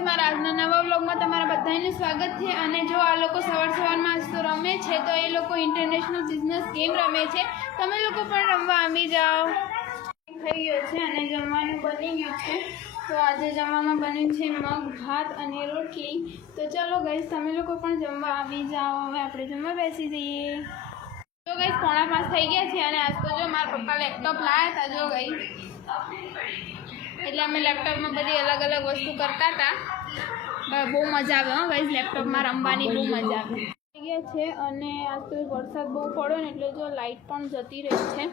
Guys, મારા આજના નવા વ્લોગમાં તમારા બધાનું સ્વાગત છે। અને જો આ લોકો સવારમાં આજ તો રમે છે, તો એ લોકો ઇન્ટરનેશનલ બિઝનેસ ગેમ રમે છે। તમે લોકો પણ રમવા આવી જાઓ। થઈ ગયો છે અને જમવાનું બની ગયું છે। તો આજે જમવામાં બન્યું છે મગ, ભાત અને રોટલી। તો ચાલો ગાઈઝ, તમે લોકો પણ જમવા આવી જાઓ। હવે આપણે જમવા બેસી જઈએ। તો ગાઈઝ 4:45 થઈ ગયા છે અને આજ તો જો મારા પપ્પા લેપટોપ લાવ્યા હતા। જો ગાઈઝ, એટલે અમે લેપટોપમાં બધી અલગ અલગ વસ્તુ કરતા હતા। બહુ મજા આવે હો ગાઈઝ, લેપટોપમાં રમવાની બહુ મજા આવે થઈ ગયા છે। અને આજ તો વરસાદ બહુ પડ્યો ને, એટલે જો લાઇટ પણ જતી રહી છે।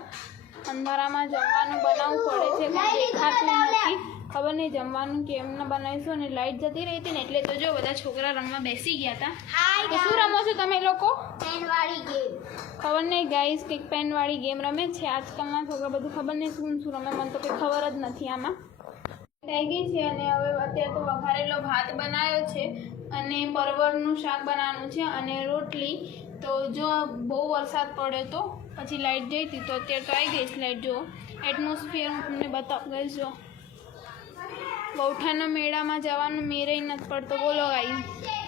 અંધારામાં જમવાનું બનાવવું પડે છે, કંઈ દેખાતું નથી। ખબર નહીં જમવાનું કેમ ન બનાવીશું, અને લાઇટ જતી રહી હતી ને એટલે તો જો બધા છોકરા રમવા બેસી ગયા હતા। તો શું રમો છો તમે લોકો? પેનવાળી ગેમ। ખબર નહીં ગાઈઝ, કંઈક પેનવાળી ગેમ રમે છે આજકાલના છોકરા। બધું ખબર નહીં શું રમે, મને તો કંઈ ખબર જ નથી આમાં। થઈ ગઈ છે અને હવે અત્યારે તો વઘારેલો ભાત બનાવ્યો છે અને પરવળનું શાક બનાવવાનું છે અને રોટલી। તો જો બહુ વરસાદ પડ્યો તો પછી લાઇટ જઈ હતી, તો અત્યારે તો આવી ગઈ છે લાઇટ। જો એટમોસ્ફિયર તમને બતાવું ગાઈઝ, જો બહુઠાના મેળામાં જવાનું મેળે નથી પડતો। બોલો ગાઈઝ,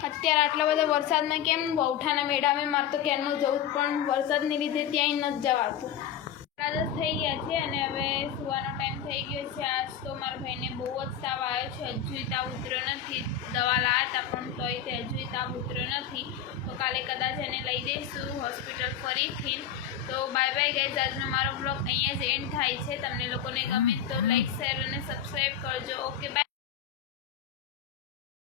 અત્યારે આટલા બધા વરસાદમાં કેમ બહુઠાના મેળામાં? મારે તો ક્યારનું જવું, પણ વરસાદને લીધે ત્યાંય નથી જવાતું। 10 થઈ ગયા છે અને હવે સુવાનો ટાઈમ થઈ ગયો છે। આજ તો મારા ભાઈને બહુ જ તાવ આવ્યો છે, હજુ તાવ ઉતર્યો નથી। દવા લાવ્યા હતા પણ તોય તે હજુ તાવ ઉતર્યો નથી। તો કાલે કદાચ એને લઈ જઈશું હોસ્પિટલ ફરીથી। તો બાય બાય ગાઈઝ, આજનો મારો બ્લોગ અહીંયા જ એન્ડ થાય છે। તમને લોકોને ગમે તો લાઈક, શેર અને સબસ્ક્રાઈબ કરજો। Okay bye.